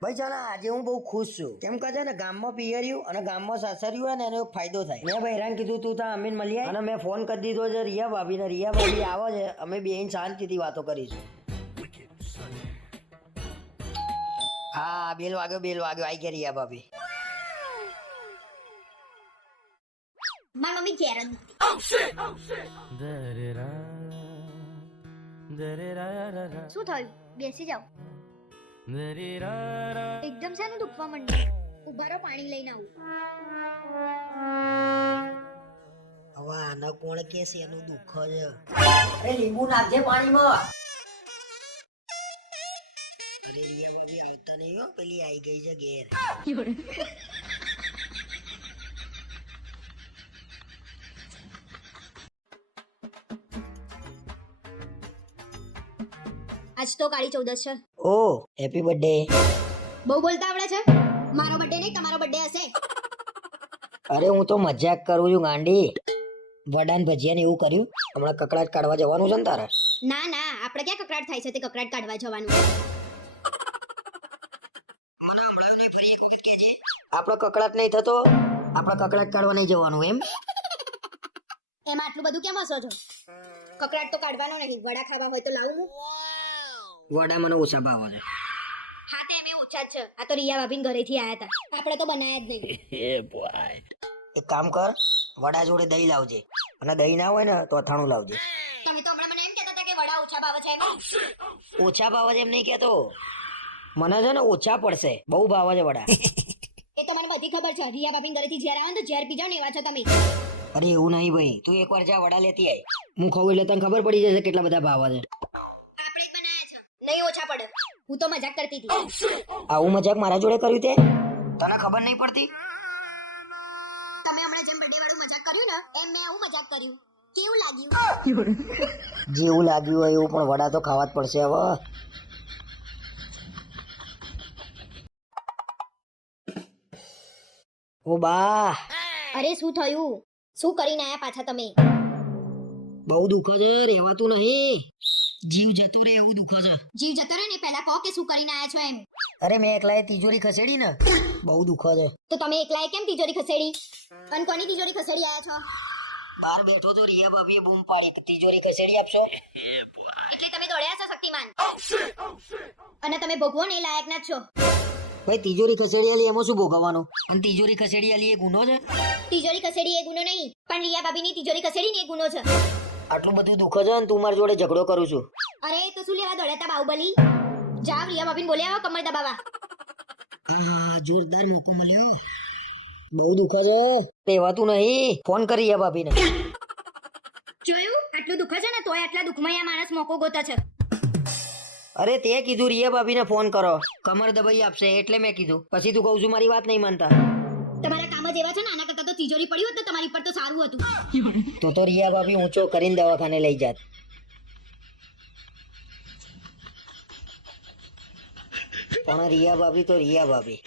ભાઈ ચાલો આજે હું બહુ ખુશ છું કેમ કે છે ને ગામમાં પિયર્યું અને ગામમાં સાસર્યું હોય ને એનો એક ફાયદો થાય મેં બહેરાન કીધું તું ત્યાં અમીન મળી આય અને મેં ફોન કરી દીધો છે રિયા ભાભીને રિયા ભાભી આવે છે અમે બેન શાંતિથી વાતો કરીશું હા બેલ વાગ્યો આઈ ગયા રિયા ભાભી મારી મમ્મી ઘેર જ નથી. શું થયું? બેસી જાઓ. એકદમ શેનું દુખવા માંડ્યું? ઉભા રહો, પાણી લઈને આવું. હવે આના કોણ કે છે એનું દુઃખ છે અરે લીંબુ નાખજે પાણીમાં અરે રિયા ભાભી આવતા નહીં હો પેલી આવી ગઈ છે ઘેર આજ તો કાળી ચૌદસ છે. ઓ હેપી બર્થડે બહુ બોલતા આવડે છે? મારો બર્થડે નહીં, તમારો બર્થડે હશે. અરે હું તો મજાક કરું છું ગાંડી વડાન ભજીયા ને એવું કર્યું હમણાં કકડાટ કાઢવા જવાનું છે ને તારે ના ના, આપણે ક્યાં કકડાટ થાય છે તે કકડાટ કાઢવા જવાનું. આપણો કકડાટ નહીં થતો આપણે કકડાટ કાઢવા નહીં જવાનું એમ એમાં આટલું બધું કેમ હસો છો? કકડાટ તો કાઢવાનો નહીં, વડા ખાવા હોય તો લાવું હું. વડા મને ઓછા ભાવે છે હા તે એમે ઓછા જ છે. આ તો રિયા ભાભીન ઘરેથી આયા હતા, આપણે તો બનાયા જ નહીં. એક કામ કર વડા જોડે દહીં લાવજે અને દહીં ના હોય ને તો અથાણું લાવજે તમે તો હમણાં મને એમ કહેતા હતા કે વડા ઓછા ભાવે છે એમ. ઓછા ભાવે છે એમ નહીં કહેતો મને છે ને ઓછા પડશે બહુ ભાવે છે વડા એ તો મને બધી ખબર છે. રિયા ભાભીન ઘરેથી ઝેર આવે ને તો ઝેર પી જાવ ને એવા છો તમે. અરે એવું નહીં ભાઈ તું એકવાર જા વડા લેતી આય હું ખાઉં એટલે તને ખબર પડી જશે કેટલા બધા ભાવે છે આપણે જ બનાયા છે, નહીં ઓછા પડે. હું તો મજાક કરતી હતી. આવું મજાક મારા જોડે કર્યું તે તને ખબર નહીં પડતી તમે હમણાં જેમ બર્થડે વાળું મજાક કર્યું ને એમ મેં આવું મજાક કર્યું. કેવું લાગ્યું? જેવું લાગ્યું હોય એવું પણ વડા તો ખાવા જ પડશે હવે ઓ બા અરે શું થયું? શું કરીને આયા પાછા તમે? બહુ દુઃખ છે રહેવાતું નહીં જીવ જતો રહે એવું દુઃખ છે જીવ જતો રહે ને પહેલા કહો કે શું કરીને આયા છો એમ. અરે મેં એકલાએ તિજોરી ખસેડી ને બહુ દુઃખ છે તો તમે એકલાએ કેમ તિજોરી ખસેડી? અને કોની તિજોરી ખસેડી આયા છો? બહાર બેઠો તો રિયા ભાભીએ બૂમ પાડી કે તિજોરી ખસેડી આપશો એટલે તમે દોડ્યા છો શક્તિમાન અને તમે ભોગવો ને એ લાયક ના જ છો. ભાઈ તિજોરી ખસેડી આલી એમાં શું ભોગવવાનું અને તિજોરી ખસેડી આલી એ ગુનો છે તિજોરી ખસેડી એ ગુનો નહીં, પણ રિયા ભાભીની તિજોરી ખસેડી ને એ ગુનો છે. આટલું બધું દુઃખ છે ને તું મારી જોડે ઝઘડો કરું છું અરે તો શું લેવા દોડ્યા તા બાહુબલી? જાવ રિયા ભાભીને બોલ્યા આવો કમર દબાવા. હા જોરદાર મોકો મળ્યો બહુ દુઃખ છે રહેવાતું નહીં ફોન કરી રિયા ભાભીને જોયું? આટલું દુઃખ છે ને તોય આટલા દુઃખમાં આ માણસ મોકો ગોતે છે. અરે તે કીધું રિયા ભાભીને ફોન કરો કમર દબાઈ આપશે એટલે મેં કીધું પછી તું કહું છું મારી વાત નહીં માનતા તમારા કામ જ એવા છે ને, આના કરતા તો તિજોરી પડી હોત તો તમારી પર તો સારું હતું. તો રિયા ભાભી ઊંચો કરીને દવાખાને લઈ જાત પણ રિયા ભાભી તો રિયા ભાભી